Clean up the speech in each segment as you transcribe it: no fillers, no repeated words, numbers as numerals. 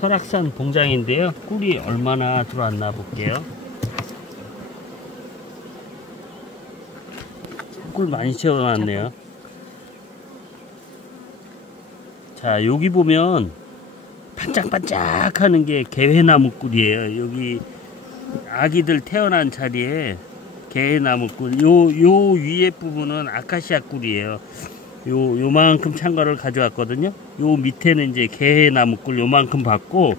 설악산 봉장인데요. 꿀이 얼마나 들어왔나 볼게요. 꿀 많이 채워놨네요. 자, 여기 보면 반짝반짝 하는 게 개회나무 꿀이에요. 여기 아기들 태어난 자리에 개회나무 꿀, 요 위에 부분은 아카시아 꿀이에요. 요만큼 찬 거를 가져왔거든요. 요 밑에는 이제 개회나무 꿀 요만큼 받고,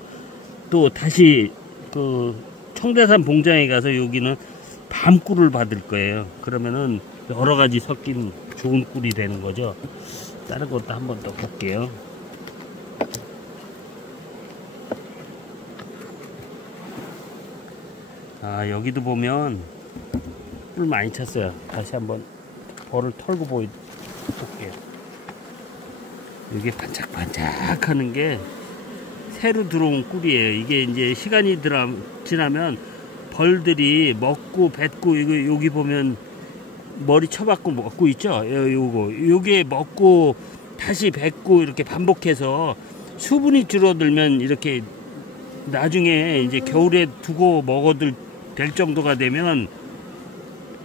또 다시 그 청대산 봉장에 가서 여기는 밤꿀을 받을 거예요. 그러면은 여러 가지 섞인 좋은 꿀이 되는 거죠. 다른 것도 한번 더 볼게요. 아, 여기도 보면 꿀 많이 찼어요. 다시 한번 벌을 털고 볼게요. 이게 반짝반짝 하는 게 새로 들어온 꿀이에요. 이게 이제 시간이 지나면 벌들이 먹고 뱉고, 이거 여기 보면 머리 쳐박고 먹고 있죠. 요게 먹고 다시 뱉고 이렇게 반복해서 수분이 줄어들면 이렇게 나중에 이제 겨울에 두고 먹어도 될 정도가 되면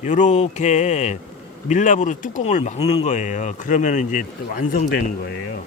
요렇게 밀랍으로 뚜껑을 막는 거예요. 그러면 이제 완성되는 거예요.